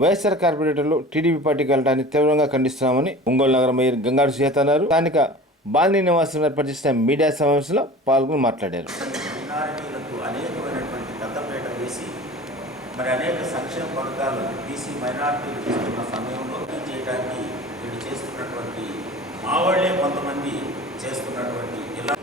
వైఎస్ఆర్ కార్పొరేటర్లు టీడీపీ పార్టీకి వెళ్ళడానికి తీవ్రంగా ఖండిస్తున్నామని ఒంగోలు నగర మేయర్ గంగాడు సుజాత అన్నారు. స్థానిక బాలినీ నివాసంలో ఏర్పాటు చేసిన మీడియా సమావేశంలో పాల్గొని మాట్లాడారు. మరి అనేక సంక్షేమ పథకాలు బీసీ మైనారిటీలు ఇస్తున్న సమయంలో చేయడానికి వీళ్ళు చేస్తున్నటువంటి మా వాళ్ళే కొంతమంది చేస్తున్నటువంటి ఇలా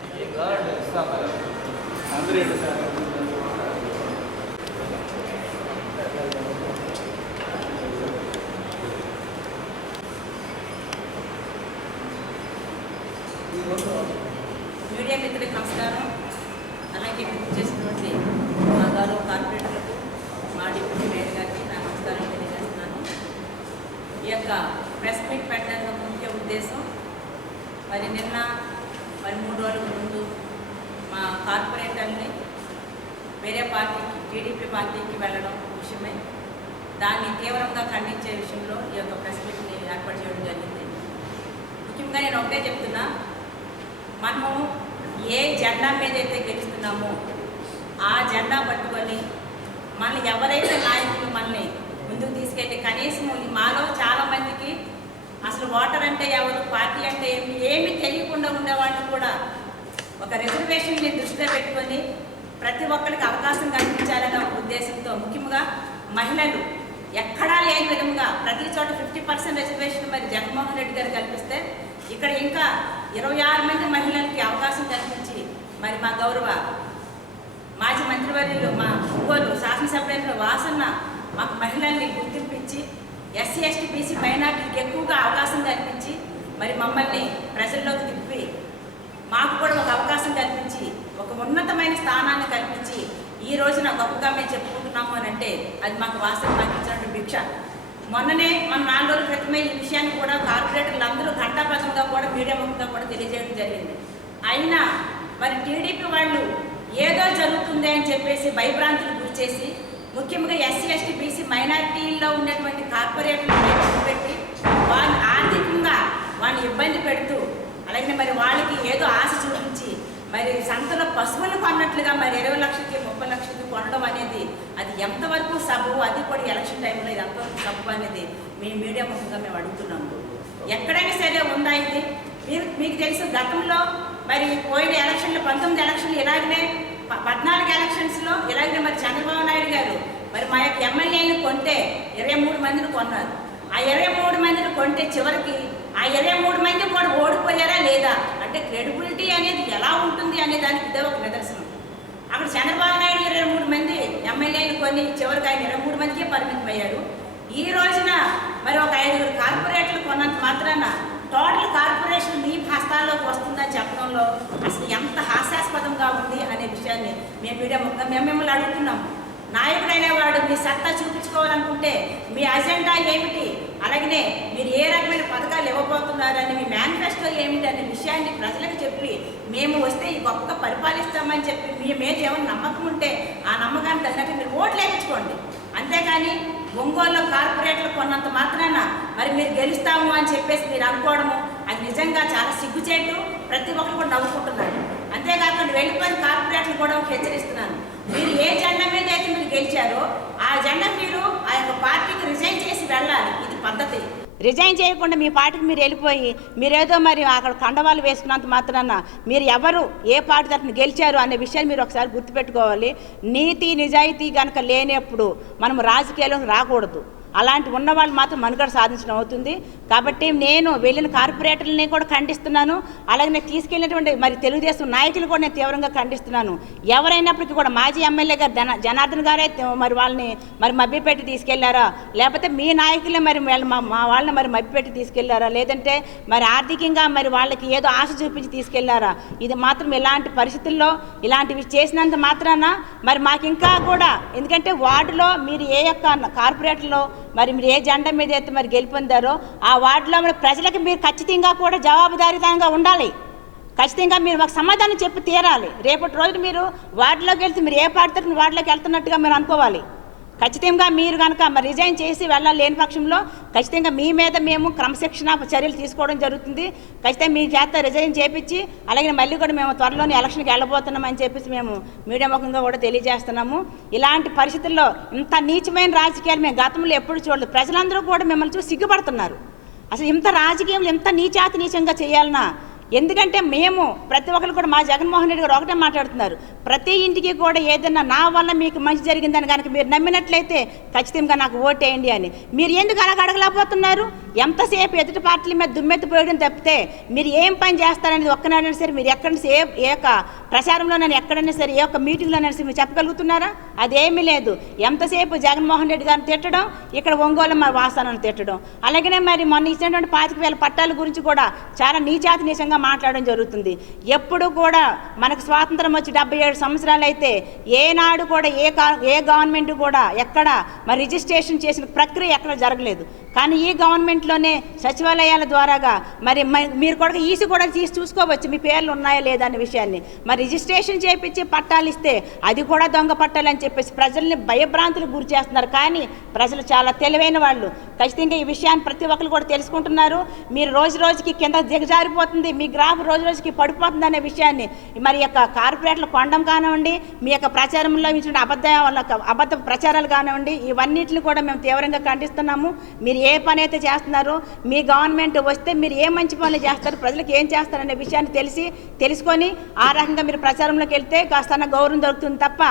మీడియా మిత్రులకు నమస్కారం. అలాగే చేసినటువంటి మా గౌరవ కార్పొరేటర్లకు, మా డిప్యూటీ మేయర్ గారికి నా నమస్కారం తెలియజేస్తున్నాను. ఈ యొక్క ప్రెస్ మీట్ పెట్టడానికి ముఖ్య ఉద్దేశం, మరి నిన్న 3 రోజుల ముందు మా కార్పొరేటర్ని వేరే పార్టీకి, టీడీపీ పార్టీకి వెళ్ళడం విషయమై దాన్ని తీవ్రంగా ఖండించే విషయంలో ఈ యొక్క ప్రెస్ మీట్ని ఏర్పాటు చేయడం జరిగింది. ముఖ్యంగా నేను ఒకటే చెప్తున్నా, మనము ఏ జెండా మీద అయితే గెలుస్తున్నామో ఆ జెండా పట్టుకొని మనల్ని ఎవరైతే నాయకులు మనల్ని ముందుకు తీసుకెళ్ళి, కనీసం మాలో చాలామందికి అసలు ఓటర్ అంటే ఎవరు, పార్టీ అంటే ఏమీ తెలియకుండా ఉండేవాళ్ళు కూడా ఒక రిజర్వేషన్ని దృష్టిలో పెట్టుకొని ప్రతి ఒక్కరికి అవకాశం కల్పించాలన్న ఉద్దేశంతో, ముఖ్యంగా మహిళలు ఎక్కడా లేని విధంగా ప్రతి చోట 50% రిజర్వేషన్ మరి జగన్మోహన్ రెడ్డి గారు కల్పిస్తే, ఇక్కడ ఇంకా 26 మంది మహిళలకి అవకాశం కల్పించి మరి మా గౌరవ మాజీ మంత్రివర్యులు, మా ఒంగోలు శాసనసభ్యులు వాసన్న మాకు మహిళల్ని గుర్తింపించి ఎస్సీ ఎస్టీ బీసీ మైనార్టీకి ఎక్కువగా అవకాశం కల్పించి మరి మమ్మల్ని ప్రజల్లోకి తిప్పి మాకు కూడా ఒక అవకాశం కల్పించి ఒక ఉన్నతమైన స్థానాన్ని కల్పించి ఈ రోజున గొప్పగా మేము చెప్పుకుంటున్నాము అని అంటే అది మాకు వాసన కల్పించినటువంటి భిక్ష. మొన్ననే మన 4 రోజుల క్రితమే ఈ విషయాన్ని కూడా కార్పొరేటర్లు అందరూ ఘంటాపథంగా కూడా మీడియా ముఖంగా కూడా తెలియజేయడం జరిగింది. అయినా మరి టీడీపీ వాళ్ళు ఏదో జరుగుతుంది అని చెప్పేసి భయభ్రాంతులు గురి చేసి, ముఖ్యంగా ఎస్సీ ఎస్టీ బీసీ మైనారిటీల్లో ఉన్నటువంటి కార్పొరేటర్లు పెట్టి వాళ్ళు ఆర్థికంగా వాళ్ళని ఇబ్బంది పెడుతూ, అలాగే మరి వాళ్ళకి ఏదో ఆశ చూపించి మరి సంతలో పశువులు కొన్నట్లుగా మరి 20 లక్షలకి 30 లక్షలకి కొనడం అనేది అది ఎంతవరకు సబబు, అది కూడా ఎలక్షన్ టైంలో ఇది ఎంతవరకు సబబు అనేది మేము మీడియా ముఖంగా మేము అడుగుతున్నాము. ఎక్కడైనా సరే ఉందా ఇది? మీకు తెలుసు, గతంలో మరి పోయిన ఎలక్షన్లు 19 ఎలక్షన్లు ఇలాగనే 14 ఎలక్షన్స్లో ఇలాగనే మరి చంద్రబాబు నాయుడు గారు మరి మా యొక్క ఎమ్మెల్యేలు కొంటే 23 మందిని కొన్నారు. ఆ 23 మందిని కొంటే చివరికి ఆ 23 మంది కూడా ఓడిపోయారా లేదా అంటే క్రెడిబిలిటీ అనేది ఎలా ఉంటుంది అనే దానికి ఇదే ఒక నిదర్శనం. అక్కడ చంద్రబాబు నాయుడు 23 మంది ఎమ్మెల్యేలు కొని చివరికి ఆయన 23 మందికే పరిమితం అయ్యారు. ఈ రోజున మరి ఒక 5 కార్పొరేటర్లు కొన్నంత మాత్రాన టోటల్ కార్పొరేషన్ మీ హస్తాల్లోకి వస్తుందని చెప్పడంలో అసలు ఎంత హాస్యాస్పదంగా ఉంది అనే విషయాన్ని మేము మీడియా ముఖంగా మేము మిమ్మల్ని అడుగుతున్నాము. నాయకుడు అనేవాడు మీ సత్తా చూపించుకోవాలనుకుంటే మీ అజెండా ఏమిటి, అలాగనే మీరు ఏ రకమైన పథకాలు ఇవ్వబోతున్నారని, మీ మేనిఫెస్టో ఏమిటి అనే విషయాన్ని ప్రజలకు చెప్పి మేము వస్తే ఈ గొప్పగా పరిపాలిస్తామని చెప్పి మీ మీద ఏమైనా నమ్మకం ఉంటే ఆ నమ్మకాన్ని తగినట్టు మీరు ఓట్లు వేయించుకోండి. అంతేకాని ఒంగోలులో కార్పొరేటర్లు కొన్నంత మాత్రాన మరి మీరు గెలుస్తాము అని చెప్పేసి మీరు అనుకోవడము అది నిజంగా చాలా సిగ్గుచేటు. ప్రతి ఒక్కరు కూడా నవ్వుకుంటున్నారు. అంతేకాకుండా వెళ్ళిపోయిన కార్పొరేటర్లు కూడా హెచ్చరిస్తున్నాను, మీరు ఏ జెండా మీద అయితే మీరు గెలిచారో ఆ జెండా మీరు ఆ యొక్క పార్టీకి రిజైన్ చేసి వెళ్ళాలి. ఇది పద్ధతి. రిజైన్ చేయకుండా మీ పార్టీకి మీరు వెళ్ళిపోయి మీరేదో మరి అక్కడ కండవాళ్ళు వేసుకున్నంత మాత్రాన మీరు ఎవరు ఏ పార్టీ తరఫున గెలిచారు అనే విషయాన్ని మీరు ఒకసారి గుర్తుపెట్టుకోవాలి. నీతి నిజాయితీ కనుక లేనప్పుడు మనం రాజకీయాలకు రాకూడదు. అలాంటి ఉన్నవాళ్ళు మాత్రం మనుగడ సాధించడం అవుతుంది. కాబట్టి నేను వెళ్ళిన కార్పొరేటర్లని కూడా ఖండిస్తున్నాను. అలాగే నేను తీసుకెళ్ళినటువంటి మరి తెలుగుదేశం నాయకులు కూడా నేను తీవ్రంగా ఖండిస్తున్నాను. ఎవరైనప్పటికీ కూడా మాజీ ఎమ్మెల్యే గారు జనార్దన్ గారే మరి వాళ్ళని మరి మభ్యపెట్టి తీసుకెళ్లారా, లేకపోతే మీ నాయకులే మరి మా వాళ్ళని మరి మభ్యపెట్టి తీసుకెళ్లారా, లేదంటే మరి ఆర్థికంగా మరి వాళ్ళకి ఏదో ఆశ చూపించి తీసుకెళ్లారా? ఇది మాత్రం ఇలాంటి పరిస్థితుల్లో ఇలాంటివి చేసినంత మాత్రాన మరి మాకు ఇంకా కూడా, ఎందుకంటే వార్డులో మీరు ఏ యొక్క కార్పొరేటర్లో మరి మీరు ఏ జెండా మీద అయితే మరి గెలుపొందారో ఆ వార్డులో మరి ప్రజలకు మీరు ఖచ్చితంగా కూడా జవాబుదారీతనంగా ఉండాలి. ఖచ్చితంగా మీరు మాకు సమాధానం చెప్పి తీరాలి. రేపటి రోజున మీరు వార్డులోకి వెళ్తే మీరు ఏ పార్టీ తరఫున వార్డులోకి వెళ్తున్నట్టుగా మీరు అనుకోవాలి. ఖచ్చితంగా మీరు కనుక మరి రిజైన్ చేసి వెళ్ళలేని పక్షంలో ఖచ్చితంగా మీ మీద మేము క్రమశిక్షణ చర్యలు తీసుకోవడం జరుగుతుంది. ఖచ్చితంగా మీ చేత రిజైన్ చేపించి అలాగే మళ్ళీ కూడా మేము త్వరలోనే ఎలక్షన్కి వెళ్ళబోతున్నామని చెప్పేసి మేము మీడియా ముఖంగా కూడా తెలియజేస్తున్నాము. ఇలాంటి పరిస్థితుల్లో ఇంత నీచమైన రాజకీయాలు మేము గతంలో ఎప్పుడు చూడలేదు. ప్రజలందరూ కూడా మిమ్మల్ని చూసి సిగ్గుపడుతున్నారు. అసలు ఇంత రాజకీయంలో ఇంత నీచాతి నీచంగా చేయాలన్నా? ఎందుకంటే మేము ప్రతి ఒక్కరు కూడా మా జగన్మోహన్ రెడ్డి గారు ఒకటే మాట్లాడుతున్నారు, ప్రతి ఇంటికి కూడా ఏదన్నా నా వల్ల మీకు మంచి జరిగిందని కనుక మీరు నమ్మినట్లయితే ఖచ్చితంగా నాకు ఓటేయండి అని. మీరు ఎందుకు అలాగ అడగలేకపోతున్నారు? ఎంతసేపు ఎదుటి పార్టీల మీద దుమ్మెత్తిపోయడం తప్పితే మీరు ఏం పని చేస్తారనేది ఒక్కనైనా సరే మీరు ఎక్కడైనా ఏ యొక్క ప్రచారంలోనైనా ఎక్కడైనా సరే ఏ ఒక్క మీటింగ్లోనైనా సరే మీరు చెప్పగలుగుతున్నారా? అదేమీ లేదు. ఎంతసేపు జగన్మోహన్ రెడ్డి గారిని తిట్టడం, ఇక్కడ ఒంగోలు మా వాసనను తిట్టడం. అలాగనే మరి మొన్న ఇచ్చినటువంటి 25,000 పట్టాల గురించి కూడా చాలా నీచాతి నీచంగా మాట్లాడడం జరుగుతుంది. ఎప్పుడు కూడా మనకు స్వాతంత్రం వచ్చి 77 సంవత్సరాలు అయితే ఏనాడు కూడా ఏ గవర్నమెంట్ కూడా ఎక్కడ మరి రిజిస్ట్రేషన్ చేసిన ప్రక్రియ ఎక్కడ జరగలేదు. కానీ ఈ గవర్నమెంట్లోనే సచివాలయాల ద్వారాగా మరి మీరు కూడా ఈసీ కూడా తీసి చూసుకోవచ్చు మీ పేర్లు ఉన్నాయా లేదా అనే విషయాన్ని. మరి రిజిస్ట్రేషన్ చేయించి పట్టాలు ఇస్తే అది కూడా దొంగ పట్టాలు అని చెప్పేసి ప్రజల్ని భయభ్రాంతులకు గురి చేస్తున్నారు. కానీ ప్రజలు చాలా తెలివైన వాళ్ళు. ఖచ్చితంగా ఈ విషయాన్ని ప్రతి ఒక్కరు కూడా తెలుసుకుంటున్నారు. మీరు రోజు రోజుకి కింద దిగజారిపోతుంది, మీ గ్రాఫ్ రోజు రోజుకి పడిపోతుంది అనే విషయాన్ని మరి యొక్క కార్పొరేట్ల కొండం కానివ్వండి, మీ యొక్క ప్రచారంలో ఇచ్చిన అబద్ధ ప్రచారాలు కానివ్వండి, ఇవన్నిటిని కూడా మేము తీవ్రంగా ఖండిస్తున్నాము. మీరు ఏ పని అయితే చేస్తున్నారో, మీ గవర్నమెంట్ వస్తే మీరు ఏ మంచి పనులు చేస్తారు, ప్రజలకు ఏం చేస్తారనే విషయాన్ని తెలుసుకొని ఆ రకంగా మీరు ప్రచారంలోకి వెళ్తే కాస్త గౌరవం దొరుకుతుంది తప్ప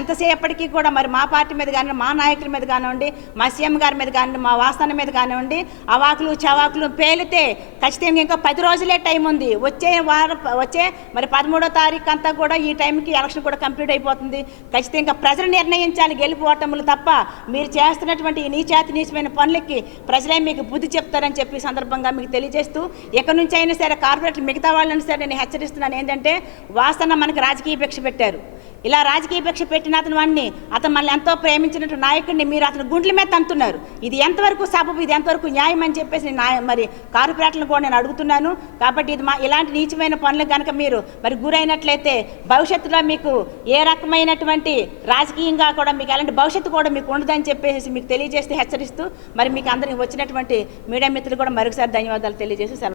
ఎంతసేపటికి కూడా మరి మా పార్టీ మీద కానివ్వండి, మా నాయకుల మీద కానివ్వండి, మా సీఎం గారి మీద కానివ్వండి, మా వాస్తవం మీద కానివ్వండి అవాకులు చవాకులు పేలితే ఖచ్చితంగా ఇంకా 10 రోజులే టైం ఉంది. వచ్చే మరి 13వ తారీఖు అంతా కూడా ఈ టైంకి ఎలక్షన్ కూడా కంప్లీట్ అయిపోతుంది. ఖచ్చితంగా ప్రజలు నిర్ణయించాలి గెలుపు ఓటములు తప్ప మీరు చేస్తున్నటువంటి ఈ నీచమైన పనులకి ప్రజలే మీకు బుద్ధి చెప్తారని చెప్పి సందర్భంగా మీకు తెలియజేస్తూ, ఎక్కడి నుంచి అయినా సరే కార్పొరేట్లు మిగతా వాళ్ళని సరే నేను హెచ్చరిస్తున్నాను ఏంటంటే, వాసన మనకి రాజకీయ భిక్ష పెట్టారు. ఇలా రాజకీయ భిక్ష పెట్టిన అతను మనల్ని ఎంతో ప్రేమించినట్టు నాయకుడిని మీరు అతను గుండ్ల మీద తంతున్నారు. ఇది ఎంతవరకు సబబు, ఇది ఎంతవరకు న్యాయం అని చెప్పేసి మరి కార్పొరేట్లను కూడా నేను అడుగుతున్నాను. కాబట్టి ఇది ఇలాంటి నీచమైన పనులకు కనుక మీరు మరి గురైనట్లయితే భవిష్యత్తులో మీకు ఏ రకమైనటువంటి రాజకీయంగా కూడా మీకు ఎలాంటి భవిష్యత్తు కూడా మీకు ఉండదని చెప్పేసి మీకు తెలియజేస్తే హెచ్చరిస్తూ మరి మీకు అందరికి వచ్చినటువంటి మీడియా మిత్రులు కూడా మరొకసారి ధన్యవాదాలు తెలియజేసి